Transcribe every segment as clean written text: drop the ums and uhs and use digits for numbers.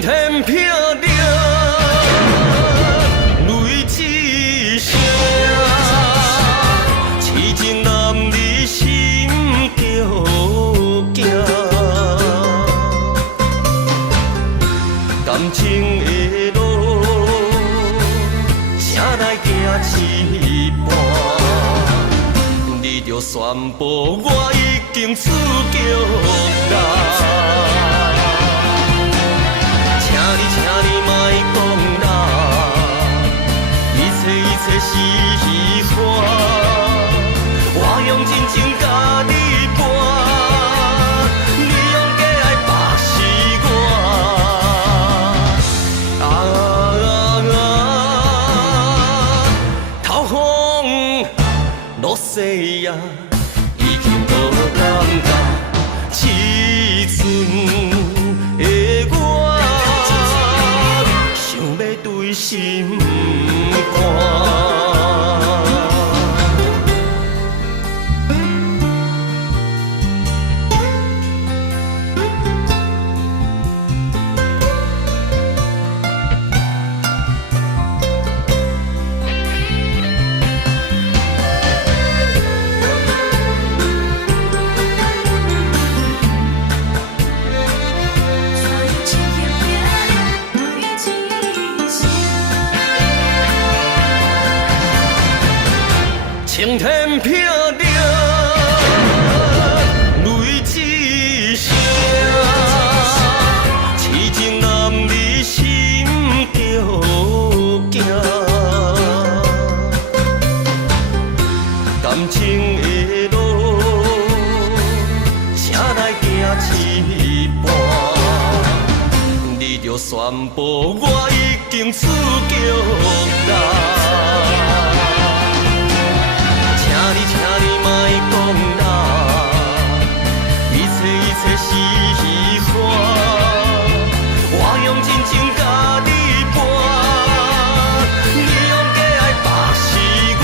青天霹雳，泪一声，痴情男儿心着惊，感情的路，谁来行一半？你着宣布我已经出局啦！请你莫讲啦，一切是虚幻，我用真情甲你伴，你用假爱把是我。透风落雪呀，已经无感觉，痴船的我。想要对心肝。青天霹雳，泪一声，痴情男儿心着惊，感情的路，谁来行一半？你着宣布我已经出局啦！请你莫讲啦，一切是虚幻，我用真情甲你伴，你用假爱把是我。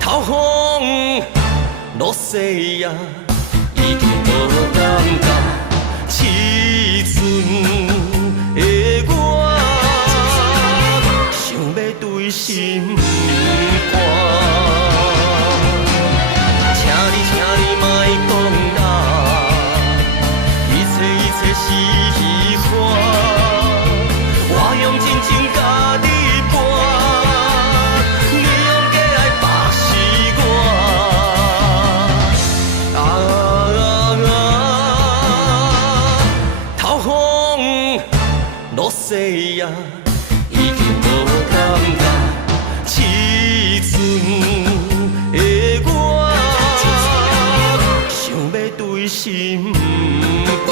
透风落雪呀，已经无感觉，痴船的我。心肝，请你莫讲啦，一切是虚幻，我用真情甲你伴，你用假爱把是我。透风落雪呀，已经无感觉。痴船的我，想要对心肝。